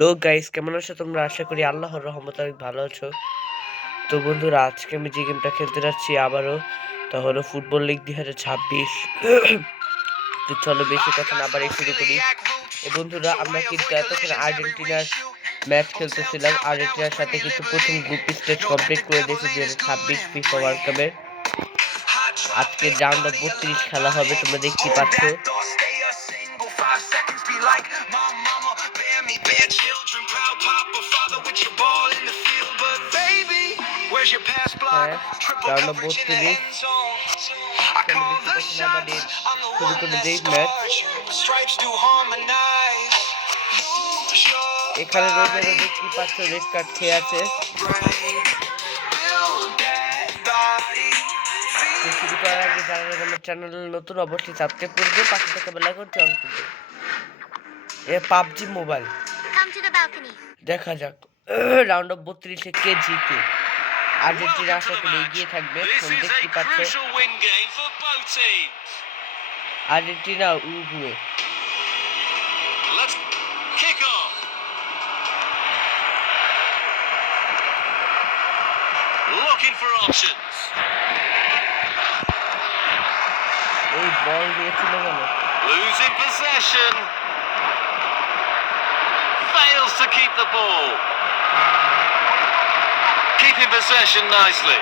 Hello guys, কেমন আছো তোমরা? আশা করি আল্লাহর রহমতে অনেক ভালো আছো। তো বন্ধুরা, আজকে আমি যে গেমটা খেলতে যাচ্ছি আবারও, তা হলো ফুটবল লিগ 2026। তো চলো বেশি কথা না বাড়িয়ে শুরু করি। বন্ধুরা, আমরা কিন্তু এতক্ষণ আর্জেন্টিনার ম্যাচ খেলতেছিলাম। আর্জেন্টিনার সাথে কিন্তু প্রথম গ্রুপ স্টেজ কমপ্লিট করে দিয়েছে 2026 ফিফা ওয়ার্ল্ড কাপের। আজকে রাউন্ড অফ 32 খেলা হবে, তোমরা দেখতে পাচ্ছ। হ্যাঁ, রাউন্ড অফ 32 শুরু করে দেই ম্যাচ। এখানে রোমেরো দেখতে পাচ্ছ রেড কার্ড খেয়ে আছে। শুরু করার আগে যারা আমার চ্যানেল নতুন অবশ্যই সাবস্ক্রাইব করবে, পাশে থাকা বেল আইকনটি অন করবে। A PUBG mobile. দেখা যাক রাউন্ড অফ 32 কে জিতে। আর্জেন্টিনা আশা করি এগিয়ে থাকবে। দেখতে পাচ্ছ আর্জেন্টিনা উরুগুয়ে। এই বল দিয়েছিল কেন? Losing possession. Fails to keep the ball. Keeping possession nicely.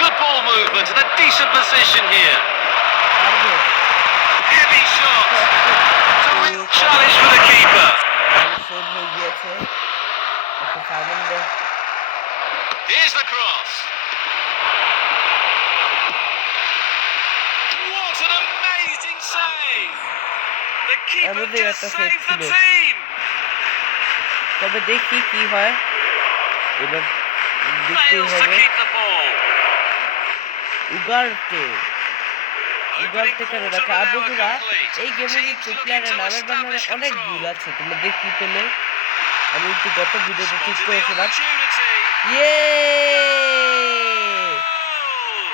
Good ball movement and a decent position here. Heavy shot. It's a real challenge for the keeper. Here's the cross. What an amazing save. The keeper just saved the team. তবে দেখি কি হয় এবার। দেখতেই Fails to হবে। keep the ball. উগারতে কেন রাখা? আর বন্ধুরা, এই গেমে কিন্তু প্লেয়ারের নামের বানানে অনেক ভুল আছে, তোমরা দেখতে পেলে। আমি একটু গত ভিডিওতে ঠিক করেছিলাম।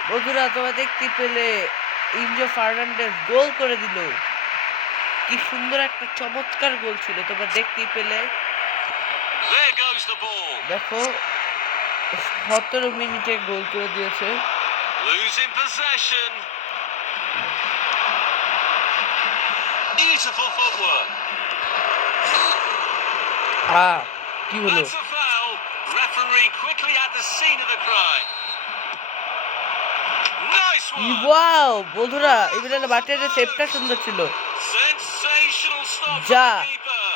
বন্ধুরা, তোমরা দেখতে পেলে ইনজো ফার্নান্ডেজ গোল করে দিল। কি সুন্দর একটা চমৎকার গোল ছিল, তোমরা দেখতেই পেলে। দেখো 17 মিনিটে গোল করে দিয়েছে। Losing possession. Beautiful footwork. কি হলো? That's a foul. Referee quickly at the scene of the crime. Nice one. Wow বন্ধুরা, এবারে বাটের সেভটা সুন্দর ছিল। Sensational stop যা from the keeper.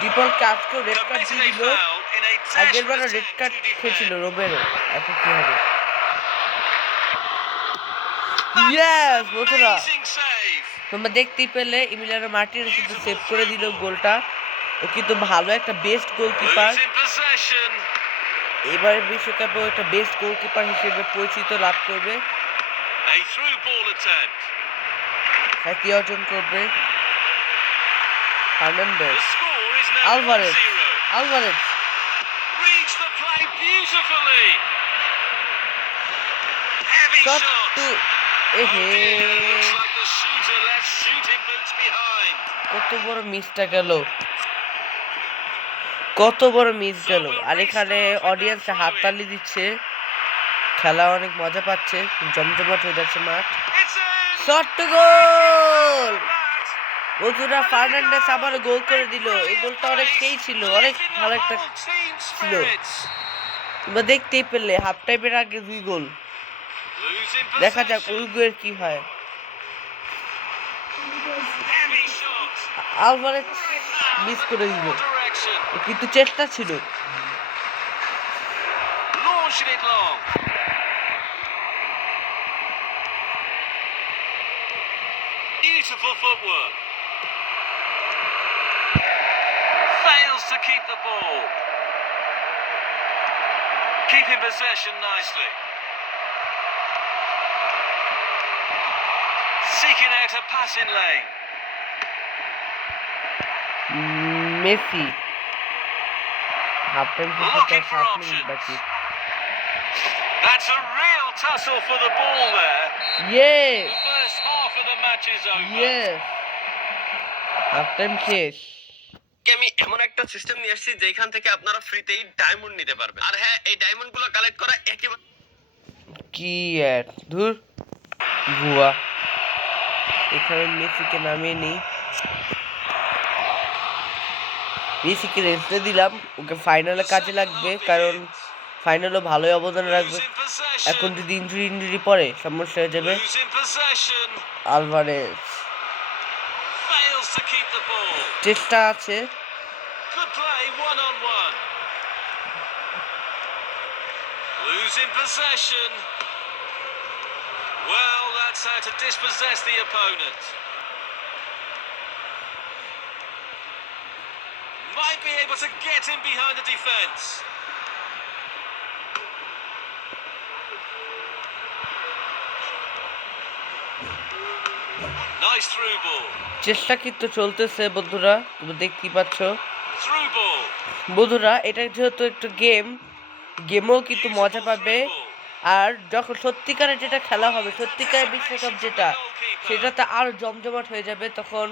ডিপল কাজকে রেড কার্ড Committing দিয়ে a দিল। foul in a আগের বার desperate red attempt card to খেয়েছিল defend. রোমেরো, এখন কি হবে? ইয়েস বন্ধুরা, Amazing save. তোমরা দেখতেই পেলে ইমিলিয়ানো মার্টিনেজ কিন্তু সেভ করে দিল গোলটা। ও কিন্তু ভালো একটা বেস্ট গোলকিপার। Losing possession. এবারে বিশ্বকাপে একটা বেস্ট গোলকিপার হিসেবে পরিচিত লাভ করবে। A through ball attempt. খ্যাতি অর্জন করবে Fernandez. The score is now Alvarez 1-0. Reads the play beautifully. Heavy Shot shot. to Oh dear, looks like the shooter left shooting boots behind. কত বড় মিসটা গেল, কত বড় মিস গেল। আর এখানে অডিয়েন্স হাততালি দিচ্ছে, খেলা অনেক মজা পাচ্ছে, জমজমাট হয়ে যাচ্ছে মাঠ। শট টু গোল! বন্ধুরা, ফার্নান্ডেজ আবার গোল করে দিল। এই গোলটা অনেক সেই ছিল, অনেক ভালো একটা ছিল। তোমরা দেখতেই পেলে হাফ টাইমের আগে 2 গোল। দেখা যাক উরুগুয়ের কি হয়। আলভারেজ মিস করে দিল, কিন্তু চেষ্টা ছিল। Beautiful footwork. Fails to keep the ball. Keeping possession nicely. Seeking out a passing lane. Messi half time থেকে 7 মিনিট বাকি। That's a real tussle for the ball there. Yes. The first half of the match is over. Yes, half time শেষ। আমি এমন একটা system নিয়ে আসছি যেখান থেকে আপনারা ফ্রিতেই ডায়মন্ড নিতে পারবেন। আর হ্যাঁ, এই ডায়মন্ড গুলো কালেক্ট করা একেবারে কি অ্যাড ধুর ভুয়া। এখানে মেসিকে নামিয়ে নিই, মেসিকে রেস্টে দিলাম, ওকে ফাইনালে কাজে লাগবে, কারণ ফাইনালও ভালোই অবদান রাখবে। Losing এখন possession. যদি ইঞ্জুরি পরে সমস্যা হয়ে যাবে। Losing possession. Alvarez Fails to keep the ball. চেষ্টা আছে, Good play, 1-on-1. Losing possession. Well, that's how to dispossess the opponent. Might be able to get in behind the defence. Nice through ball. চেষ্টা কিন্তু চলতেছে বন্ধুরা, তুমি দেখতেই পাচ্ছ। Through ball. বন্ধুরা এটা যেহেতু একটু গেমও কিন্তু মজা পাবে, আর যখন সত্যিকারের যেটা খেলা হবে, সত্যিকারের বিশ্বকাপ যেটা, সেটাতে আরো জমজমাট হয়ে যাবে। তখন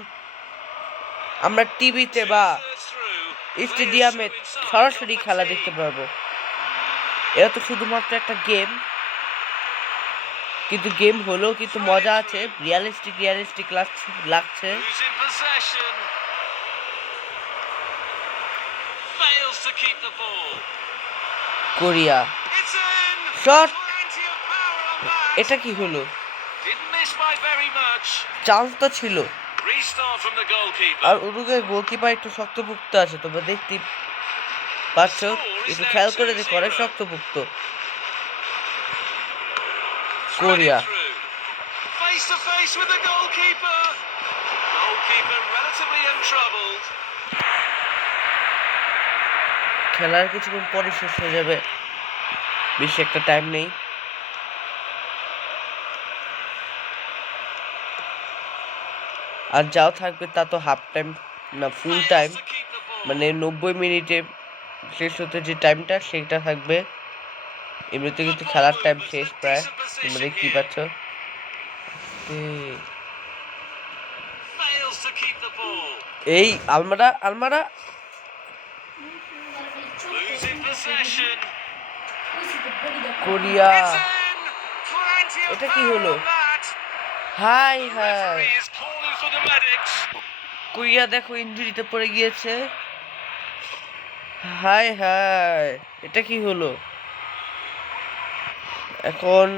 আমরা টিভিতে বা স্টেডিয়ামে সরাসরি খেলা দেখতে পারবো। এটা তো শুধুমাত্র একটা গেম, কিন্তু গেম হলেও কিন্তু মজা আছে, রিয়ালিস্টিক লাগছে। Losing possession. Fails to keep the ball. Korea It's in. Shot, Plenty of power on that. এটা কি হলো? Didn't miss by very much. Chance তো ছিল। Restart from the goalkeeper. আর উরুগুয়ে গোলকিপার একটু শক্তপুক্ত আছে, তোমরা দেখতে পাচ্ছ, একটু খেয়াল করে দেখো, অনেক শক্তপুক্ত। Korea Face to face with the goalkeeper. Goalkeeper relatively untroubled. খেলার কিছুক্ষণ পরে শেষ হয়ে যাবে, বেশি একটা টাইম নেই। আর যাও থাকবে তা তো হাফ টাইম না, full time, Fails to keep the ball. মানে 90 মিনিটে শেষ হতে যে টাইমটা সেটা থাকবে। এমনিতে কিন্তু খেলার টাইম শেষ প্রায়, তোমরা দেখতেই পাচ্ছ। Fails to keep the ball. এই আলমারা Losing possession. Korea, It's in. Plenty of এটা কি power হলো? on that. High The high, referee is calling for the medics. Korea দেখো ইনজুরিতে পড়ে গিয়েছে। হাই হাই, এটা কি হলো? এখন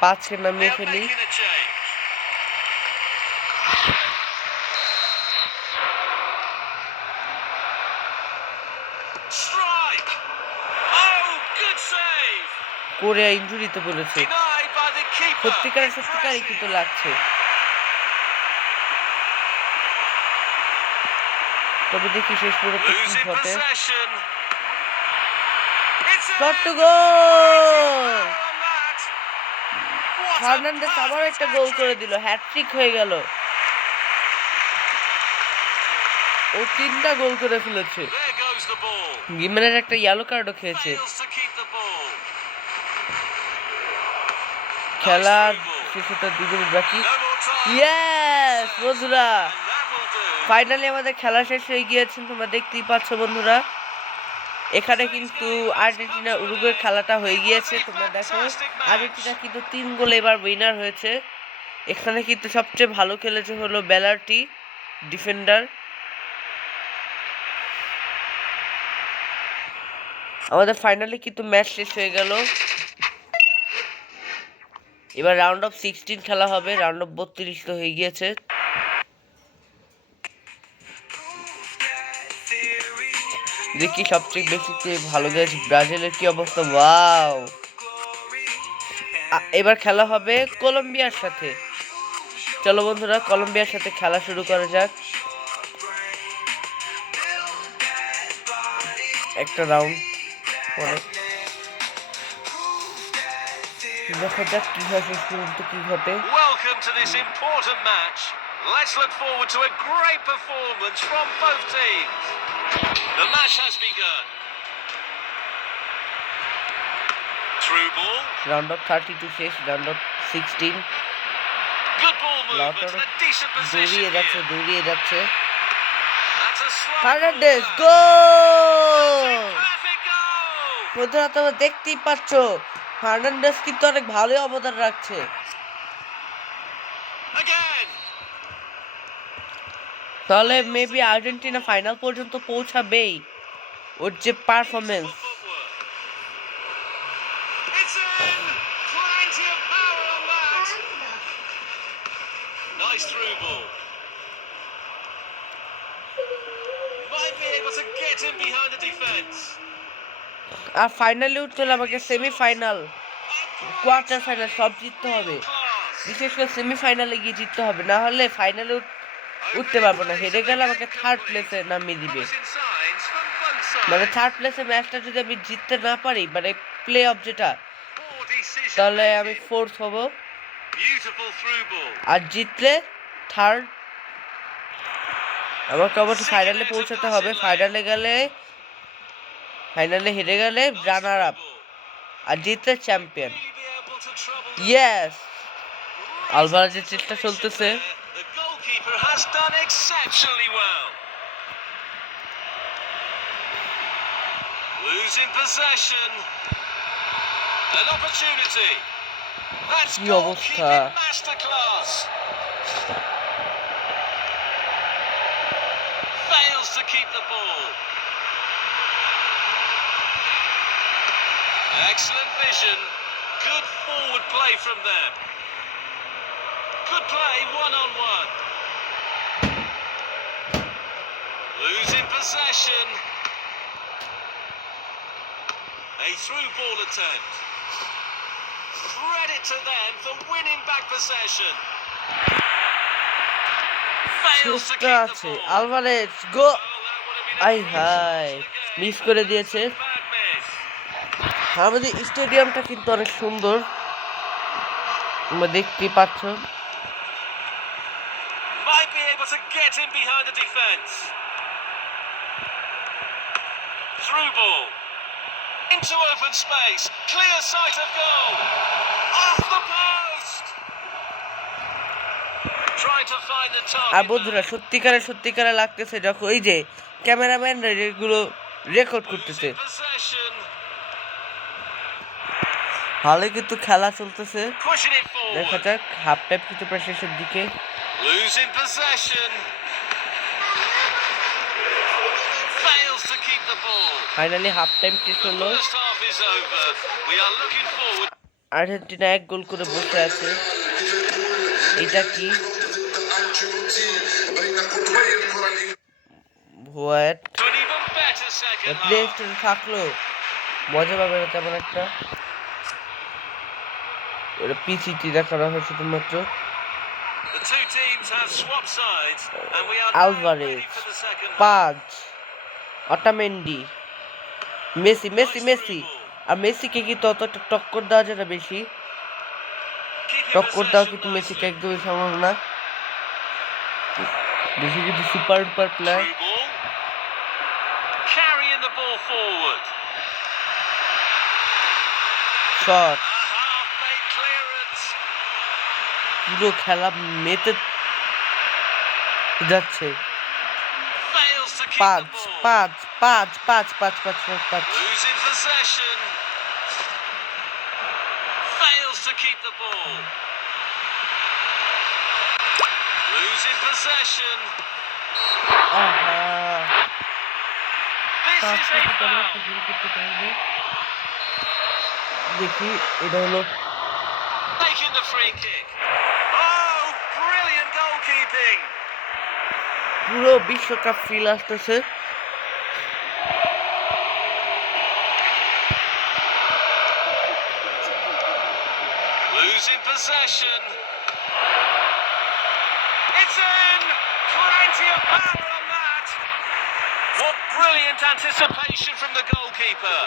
5কে নামিয়ে They're ফেলি। making a change. Strike. Oh, good save. Korea ইনজুরিতে পড়েছে, Denied by the keeper. সত্যিকারই Impressive. কিন্তু লাগছে। তবে দেখি শেষ পর্যন্ত কি Losing ঘটে। possession. It's shot to in. Goal! Power on that. What a Fernandes আবার perfect একটা গোল করে hat-trick. দিল, হ্যাটট্রিক হয়ে গেল। ও 3টা গোল করে ফেলেছে। There goes the ball. গিমেনের একটা ইয়েলো কার্ডও খেয়েছে। Fails to keep the ball. খেলার Nice through ball. শেষ হতে 2 মিনিট বাকি। No more time. ইয়েস বন্ধুরা, And that will do. Finally আমাদের খেলা শেষ হয়ে গিয়েছে, তোমরা দেখতেই পাচ্ছ বন্ধুরা। এখানে কিন্তু আর্জেন্টিনা উরুগুয়ের খেলাটা হয়ে গিয়েছে। তোমরা দেখো আর্জেন্টিনা কিন্তু 3 গোলে এবার উইনার হয়েছে। এখানে কিন্তু সবচেয়ে ভালো খেলেছে হলো বেলার্টি ডিফেন্ডার। আমাদের ফাইনালি কিন্তু ম্যাচ শেষ হয়ে গেল। এবার রাউন্ড অফ 16 খেলা হবে, রাউন্ড অফ 32 তো হয়ে গিয়েছে। দেখি সবচেয়ে বেশি কে ভালো গেছে, ব্রাজিলের কি অবস্থা। ওয়াও, এবার খেলা হবে কলম্বিয়ার সাথে। চলো বন্ধুরা, কলম্বিয়ার সাথে খেলা শুরু করা যাক। একটা রাউন্ড পরে দেখা যাক কি হয়, শেষ পর্যন্ত কি ঘটে। Welcome to this important match. Let's look forward to a great performance from both teams. The match has begun. Through ball. Round of 32 শেষ, round of 16। Good ball movement Lautaro and a decent position দৌড়িয়ে যাচ্ছে here. দৌড়িয়ে যাচ্ছে That's a slow Fernandez ball back. Goal! Perfect goal. বন্ধুরা তোমরা দেখতেই পাচ্ছ Fernandez কিন্তু অনেক ভালোই অবদান রাখছে। Again. তাহলে মেবি আর্জেন্টিনা ফাইনাল পর্যন্ত পৌঁছাবেই ওর যে performance. Footwork. It's in. Plenty of power on that. Nice through ball. Might be able to get in behind the defence. আর ফাইনালে উঠতে হলে আমাকে সেমিফাইনাল কোয়ার্টার ফাইনাল সব জিততে হবে, বিশেষ করে সেমিফাইনালে গিয়ে জিততে হবে, না হলে ফাইনালে উঠতে পারবো না। হেরে গেলে আমাকে থার্ড প্লেসে নামিয়ে দিবে। মানে থার্ড প্লেসে ম্যাচটা যদি আমি জিততে না পারি, মানে প্লে অফ যেটা, তাহলে আমি ফোর্থ হব, আর জিতলে থার্ড। আমাকে অবশ্যই ফাইনালে পৌঁছাতে হবে। ফাইনালে হেরে গেলে রানার আপ, আর জিতলে চ্যাম্পিয়ন। ইয়েস, আলভারেজের চেষ্টা চলতেছে। The goalkeeper has done exceptionally well. Losing possession. An opportunity. That's কি অবস্থা! goalkeeping masterclass. Fails to keep the ball. Excellent vision. Good forward play from them. Good play, one-on-one. Losing possession. A through ball attempt. Credit to them for winning back possession. Fails to চেষ্টা keep the আছে ball. Alvarez go. Oh, that would have been a I high, crucial again. Miss করে দিয়েছে। Bad miss. আমাদের স্টেডিয়ামটা কিন্তু অনেক সুন্দর, তোমরা দেখতেই পাচ্ছ। Might be able to get in behind the defence. Through ball. Into open space. Clear sight of goal. Off the post. Trying to find the R target. বন্ধুরা সত্যিকারে লাগতেছে যখন এই যে ক্যামেরাম্যান এগুলো রেকর্ড করতেছে। Losing possession. ভালো কিন্তু খেলা চলতেছে, Pushing it দেখা forward. যাক। হাফ টাইম কিন্তু প্রায় শেষের দিকে। Losing possession. Fails to keep the ball. Finally half time শেষ The হলো। first half is over. We are looking forward Argentina 1 গোল করে বসে আছে। এটা কি what to an even better second play half. স্টোরে থাকলো মজা পাবে না তেমন একটা। ওটা পিসিটি দেখানো হয় শুধুমাত্র। The two teams have swapped sides, and we are now Alvarez ready for the second half. পাঁচ, অটামেন্ডি, মেসি। আর মেসিকে কি তত টক্কর দেওয়া যায় না বেশি? Keeping টক্কর দেওয়া possession কিন্তু মেসিকে nicely. একদমই সম্ভব না। মেসি কিন্তু super duper player. Through ball. Carrying the ball forward. Shot, A half-baked clearance. পুরো খেলা মেতে যাচ্ছে। Fails to keep পাঁচ the ball. পাঁচ পাঁচ পাঁচ পাঁচ পাঁচ পাঁচ পাঁচ Losing possession. Fails to keep the ball. Losing possession. আহা, This পাঁচ is a থেকে তেমন foul. একটা গোল করতে পারেনি। দেখি এটা হলো Taking the free kick. Oh, brilliant goalkeeping. পুরো বিশ্বকাপ ফিল আসতেছে। Losing possession. It's in. Plenty of power on that. What brilliant anticipation from the goalkeeper.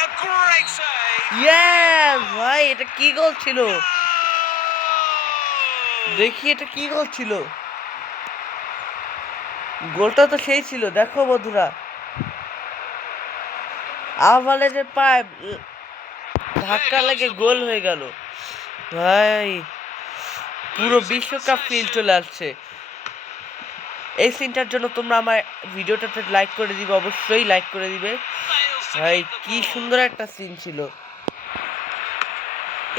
A great save. Yes ভাই, এটা কি গোল ছিল? Goal! দেখি এটা কি গোল ছিল। গোলটা তো সেই ছিল, দেখো বন্ধুরা। আলভারেজের পায়ে ধাক্কা লেগে গোল হয়ে গেল। ভাই পুরো বিশ্বকাপ ফিল চলে আসছে। এই সিনটার জন্য তোমরা আমার ভিডিওটাতে লাইক করে দিবে, অবশ্যই লাইক করে দিবে। Fails to ভাই keep the কি ball. সুন্দর একটা সিন ছিল।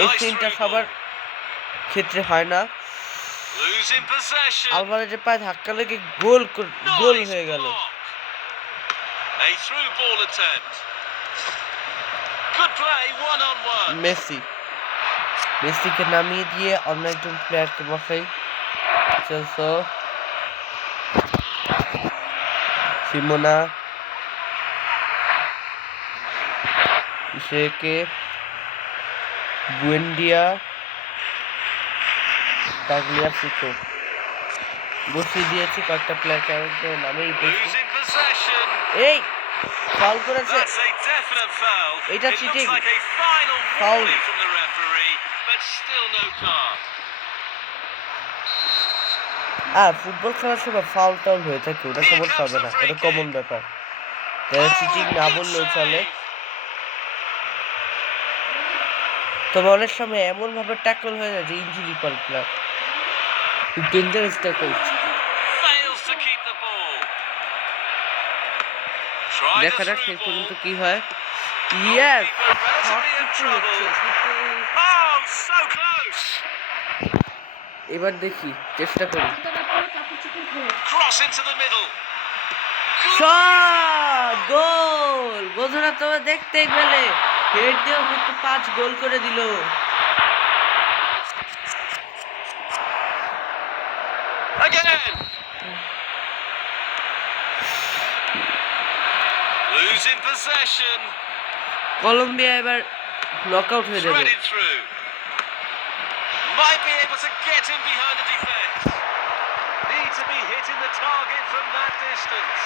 এই Nice সিনটা through সবার ball. ক্ষেত্রে হয় না। Losing possession. আলভারেজের পায়ে ধাক্কা লেগে গোল গোল Nice হয়ে গেল। block. A through ball attempt. Good play, one on one. মেসিকে নামিয়ে দিয়ে অন্য একজন প্লেয়ারকে বসাই। চেলসো, সিমোনা, ইসেকে, বুয়েন্ডিয়া, তাগলিয়াফিকো বসিয়ে দিয়েছি কয়েকটা প্লেয়ারকে নামিয়ে দিয়েছি। Losing possession. এই ফাউল করেছে, That's a definite foul. এটা It looks cheating. like a final Foul. warning from the referee, but still no card. আর ফুটবল খেলার সময় ফাউল টাউল হয়ে থাকে, ওটা সমস্যা হবে না, ওটা কমন ব্যাপার। তারা চিটিং না Good বললেও চলে। save. তবে অনেক সময় এমন ভাবে ট্যাকল হয়ে যায় যে ইনজুরি করে player, dangerous tackle. Fails to keep the ball. Tried দেখা a যাক through শেষ ball. পর্যন্ত কি হয়। ইয়েস, Goalkeeper সব relatively in কিছু trouble. হচ্ছে, কিন্তু Oh, so close. এবার দেখি, চেষ্টা করি। Cross into the middle. Shot, goal! বন্ধুরা তোমরা দেখতেই পেলে, হেড দিয়েও কিন্তু 5 গোল করে দিল। Again. Losing possession. কলম্বিয়া এবার নকআউট হয়ে যাবে। Threaded through. Might be able to get in behind the defence. Need to be hitting the target from that distance.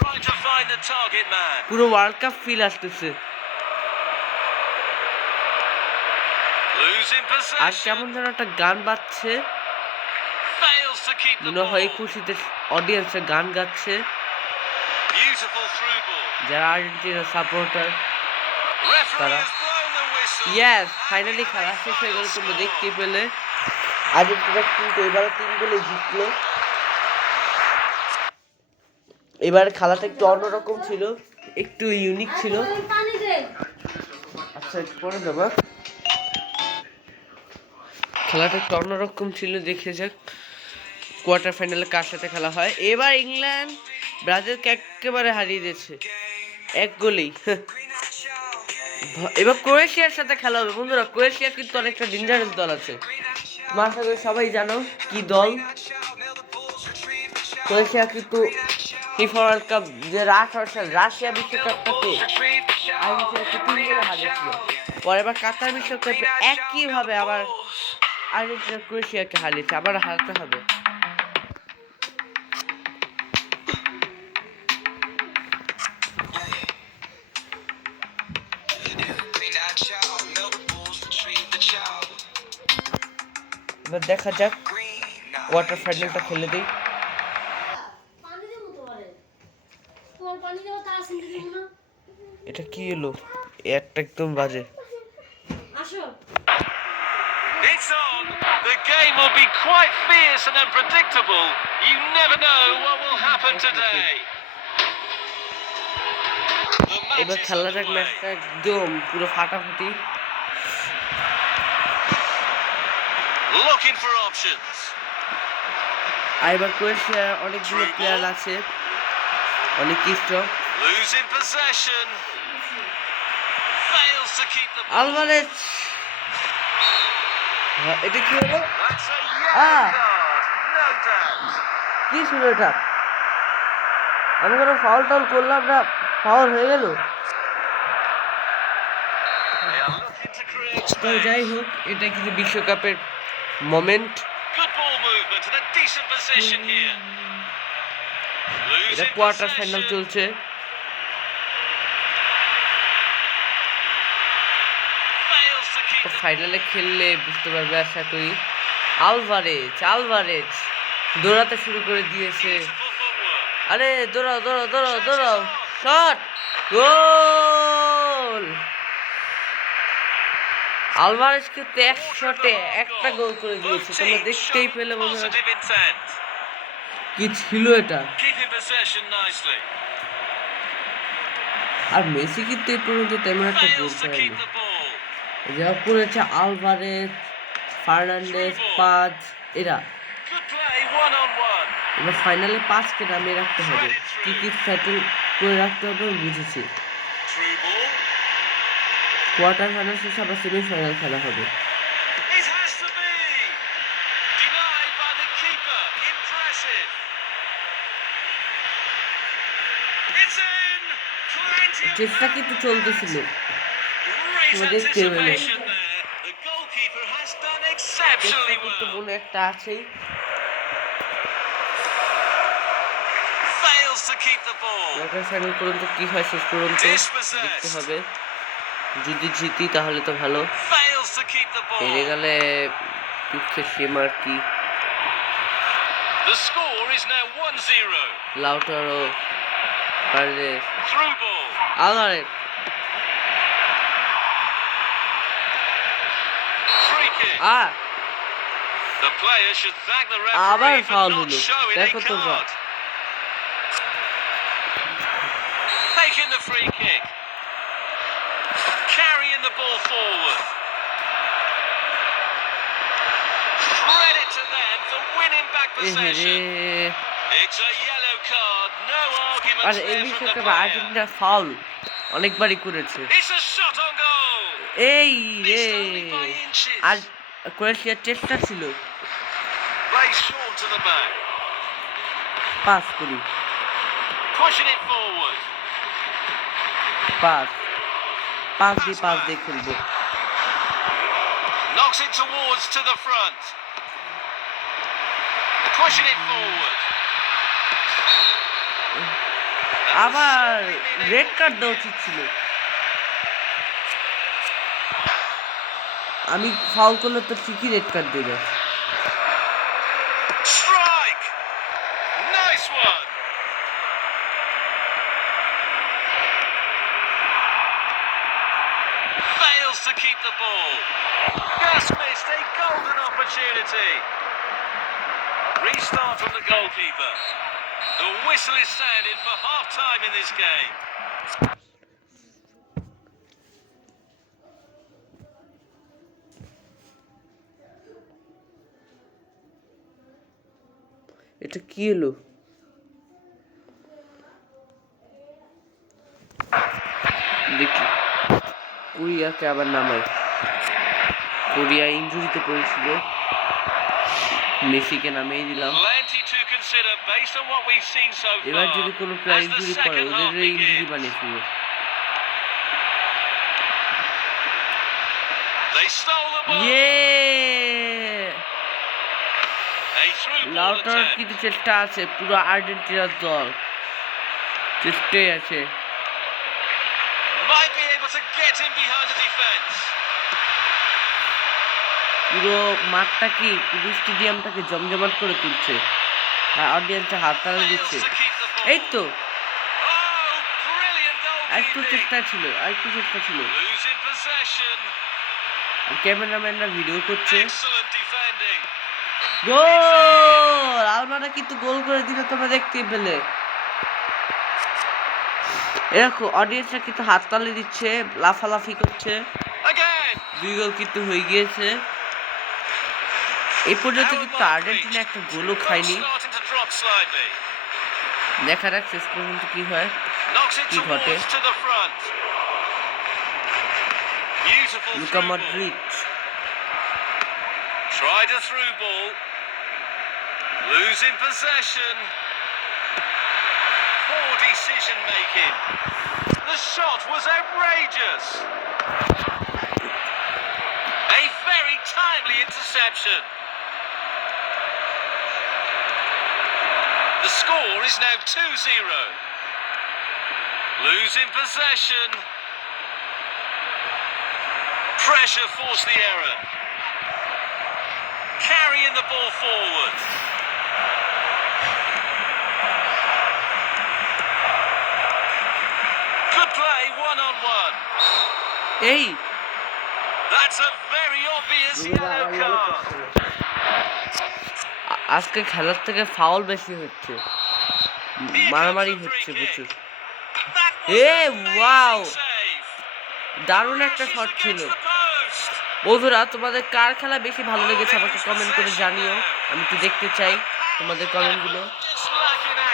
Trying to find the target man. পুরো world cup feel আসতেছে। Losing আর possession. কেমন যেন একটা গান বাজছে, Fails to keep the মনে হয় ball. খুশিতে অডিয়েন্সে গান গাচ্ছে, Beautiful through ball. যারা Argentina supporter. Referee Tara. has blown the whistle. Yes, finally খেলা শেষ হয়ে গেল, তোমরা দেখতে পেলে। আর্জেন্টিনা কিন্তু এবারে 3 গোলে জিতলো। এবার খেলাটা একটু অন্যরকম ছিল, একটু ইউনিক ছিল। আচ্ছা একটু পরে দেবো। খেলাটা একটু অন্যরকম ছিল, দেখে যাক কোয়ার্টার ফাইনালে কার সাথে খেলা হয়। এবার ইংল্যান্ড ব্রাজিলকে একেবারে হারিয়ে দিয়েছে 1 গোলেই। এবার ক্রোয়েশিয়ার সাথে খেলা হবে। বন্ধুরা, ক্রোয়েশিয়া কিন্তু অনেকটা ডেঞ্জারাস দল আছে, তোমরা আশা করি সবাই জানো কি দল। ক্রোয়েশিয়া কিন্তু ফিফা ওয়ার্ল্ড কাপ 2018 সাল রাশিয়া বিশ্বকাপটাতে আর্জেন্টিনাকে 3 গোলে হারিয়েছিল। পরে এবার কাতার বিশ্বকাপে একইভাবে আবার আর্জেন্টিনা ক্রোয়েশিয়াকে হারিয়েছে, আবার হারতে হবে। এবার দেখা যাক, কোয়ার্টার ফাইনালটা খেলে দিই। এটা কি এলো, একটা একদম বাজে। It's on. The game will be quite fierce and unpredictable. You never know what will happen today. The match এবার is খেলা যাক, underway. ম্যাচটা একদম পুরো ফাটাফাটি। Looking for options. আর এবার ক্রোয়েশিয়ার অনেকগুলো প্লেয়ার আছে, অনেক strong. Losing possession. Fails to keep the ball. Alvarez, এটা কি হলো? That's a yellow Ah. card. No doubt. কি ছিল এটা? আমি কোনো ফাউল টাউল করলাম না, ফাউল হয়ে গেল। They are looking to create তো space. যাই হোক, এটা কিন্তু বিশ্বকাপের moment. Good ball movement and a decent position here. এটা Losing কোয়ার্টার ফাইনাল possession. চলছে। Fails to keep তো the ফাইনালে খেললে বুঝতে পারবে আশা করি। আলভারেজ দৌড়াতে শুরু করে দিয়েছে। beautiful footwork. আরে দৌড়াও, শট, গোল! আলভারেজ কিন্তু এক শটে একটা গোল করে দিয়েছে, Both তোমরা teams দেখতেই showing পেলে বন্ধুরা positive intent. কি ছিল এটা। Keeping possession nicely. আর মেসি কিন্তু এই পর্যন্ত তেমন একটা গোল Fails to করেনি, keep the ball. যা করেছে আলভারেজ, ফার্নান্ডেজ, পাজ এরা। Good play, one on one. এবার ফাইনালে পাঁচকে নামিয়ে রাখতে হবে, কি কি সেটেল করে রাখতে হবে আমি বুঝেছি। Through ball. কোয়ার্টার ফাইনাল শেষে আবার সেমিফাইনাল খেলা হবে। It has to be. Denied by the keeper. Impressive. It's in. Plenty of চেষ্টা কিন্তু চলতেছিল, great তোমরা দেখতে পেলে। anticipation there. The goalkeeper has done চেষ্টা exceptionally কিন্তু well. মনে একটা আছেই। Fails to keep the ball. Quarter final পর্যন্ত কি হয় শেষ পর্যন্ত দেখতে হবে। যদি জিতি তাহলে তো ভালো, Fails to keep the হেরে ball. গেলে দুঃখের সীমা আর কি। The score is now 1-0. Lautaro, পারলে Through ball. Alvarez, Free kick. The player should thank the আবার referee for ফাউল not হলো, showing a দেখো তোমরা। card. Taking the free kick. Carrying the ball forward. Credit to them for winning back possession. এহেরে, It's a yellow card. No arguments আর এই there from বিষয়টা the player. Argentina foul অনেকবারই করেছে। It's a shot on goal. এই রে, Missed only by inches. আর ক্রোয়েশিয়ার চেষ্টা ছিল, Play short to the back. Pass করি, Pushing it forward. Pass pass দিয়ে খেলবো। Knocks it towards to the front. Pushing it forward. আবার রেড কার্ড দেওয়া উচিত ছিল, আমি ফাউল করলে তো ঠিকই রেড কার্ড দেবে। Strike. Nice one. Fails to keep the ball. Just missed a golden opportunity. Restart from the goalkeeper. The whistle is sounded for half time in this game. এটা কি এলো? দেখি কোরিয়াকে আবার নামায়। কোরিয়া ইনজুরিতে পড়েছিল, মেসিকে নামিয়ে দিলাম। Plenty to consider based on what we've seen so এবার far. যদি কোনো প্লেয়ার As the ইনজুরি পড়ে, second half ওদের ইনজুরি begins. বানিয়ে ফেলবে। They stole the ball. ইয়ে, A through ball লাউটার attempt. কিন্তু চেষ্টা আছে, পুরো আর্জেন্টিনার দল চেষ্টাই আছে। Might be able to get in behind the defence. পুরো মাঠটাকে, পুরো স্টেডিয়ামটাকে জমজমাট করে তুলছে, আর অডিয়েন্সে হাত তালি দিচ্ছে। Fails to keep the ball. এই তো Oh, brilliant আরেকটু goalkeeping. চেষ্টা ছিল, আরেকটু চেষ্টা ছিল। Losing possession. আর ক্যামেরাম্যানরা ভিডিও করছে। Excellent defending. গোল! আলমারা কিন্তু গোল করে দিল, তোমরা দেখতেই পেলে। এরকম অডিয়েন্সরা কিন্তু হাততালি দিচ্ছে, লাফালাফি করছে। Again. 2 গোল কিন্তু হয়ে গিয়েছে। এই পর্যন্ত কিন্তু আর্জেন্টিনা একটা গোলও খায়নি। Starting to drop slightly. দেখা যাক শেষ পর্যন্ত কি হয়। Knocks it কি ঘটে? towards to the front. Beautiful Luka through ball. Modric, Tried a through ball. Losing possession. Poor decision making. The shot was outrageous. A very timely interception. The score is now 2-0. Losing possession. Pressure forced the error. Carrying the ball forward. Good play, one-on-one. এই That's a very obvious yellow card. আজকে খেলার থেকে foul বেশি হচ্ছে, মারামারি হচ্ছে প্রচুর। That was A an wow, amazing save. দারুণ একটা শট ছিল। বন্ধুরা, তোমাদের কার খেলা বেশি ভালো লেগেছে আমাকে কমেন্ট করে জানিও, আমি একটু দেখতে চাই তোমাদের কমেন্টগুলো।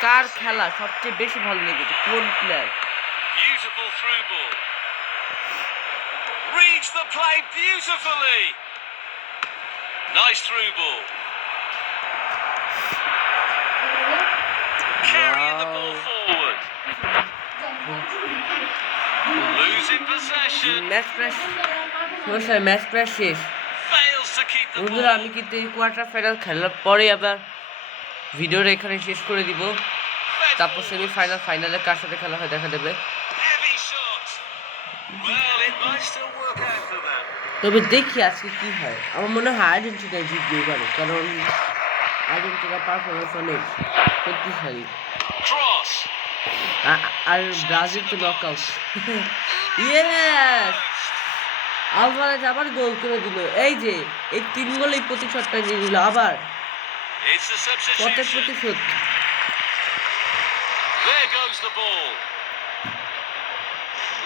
কার খেলা সবচেয়ে বেশি ভালো লেগেছে, কোন player? Beautiful through ball. Reads the play beautifully. Nice through ball. Carrying the ball forward. Losing possession. Match প্রায় শেষ। Fails to keep the বন্ধুরা, ball. আমি কিন্তু এই কোয়ার্টার ফাইনাল খেলার পরে আবার ভিডিওটা এখানে শেষ করে দিব, তারপর সেমিফাইনাল ফাইনালে কার সাথে খেলা হয় দেখা দেবে। Heavy shot. Well, it might still work out for them. তবে দেখি আজকে কি হয়। আমার মনে হয় আর্জেন্টিনা জিতবে এবারে, কারণ আর্জেন্টিনার পারফরমেন্স অনেক শক্তিশালী। Cross. আর ব্রাজিল তো নকআউট। ইয়েস, আলভারেজ আবার গোল করে দিল। এই যে এই 3 গোলেই প্রতিশোধটা নিয়ে নিল আবার। It's the কত substitution. প্রতিশোধ! There goes the ball.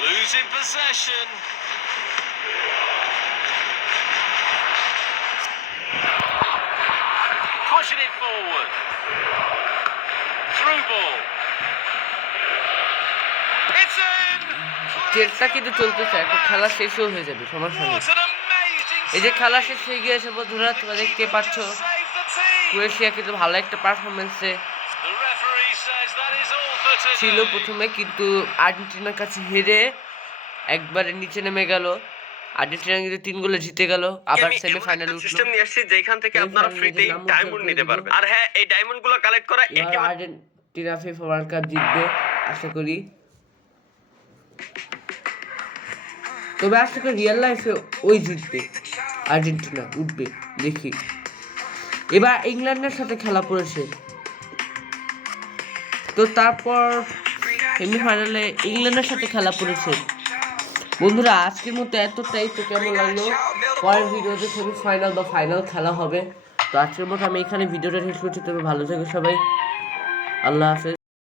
Losing possession. Pushing it forward. Through ball. It's in. চেষ্টা কিন্তু চলতেছে, এখন খেলা শেষও হয়ে যাবে, সমস্যা নেই। What an amazing এই যে save. খেলা শেষ হয়ে গিয়েছে বন্ধুরা, তোমরা দেখতে পাচ্ছ Just saved the team. Croatia কিন্তু ভালো একটা পারফরমেন্সে The referee says that is all for ছিল today. প্রথমে, কিন্তু আর্জেন্টিনার কাছে হেরে একবারে নিচে নেমে গেল। আর্জেন্টিনা কিন্তু 3 গোলে জিতে গেল, আবার সেমিফাইনালে উঠলো। সিস্টেম নিয়ে আসছি যেখান থেকে আপনারা Semi-final ফ্রিতেই নাম ডায়মন্ড উজ্জ্বল নিতে করে পারবেন। দিল। আর হ্যাঁ, এই ডায়মন্ড গুলো কালেক্ট করা এবার একেবারে আর্জেন্টিনা ফিফা ওয়ার্ল্ড কাপ জিতবে আশা করি। তবে আশা করি রিয়েল লাইফে ওই জিতবে, আর্জেন্টিনা উঠবে, দেখি। এবার ইংল্যান্ডের সাথে খেলা পড়েছে, তো তারপর সেমিফাইনালে ইংল্যান্ডের সাথে খেলা পড়েছে। বন্ধুরা, আজকের মতো এতটাই। তো কেমন লাগলো? পরের ভিডিওতে সেমিফাইনাল বা ফাইনাল খেলা হবে। তো আজকের মতো আমি এখানে ভিডিওটা শেষ করছি। তবে ভালো থেকো সবাই, আল্লাহ হাফেজ।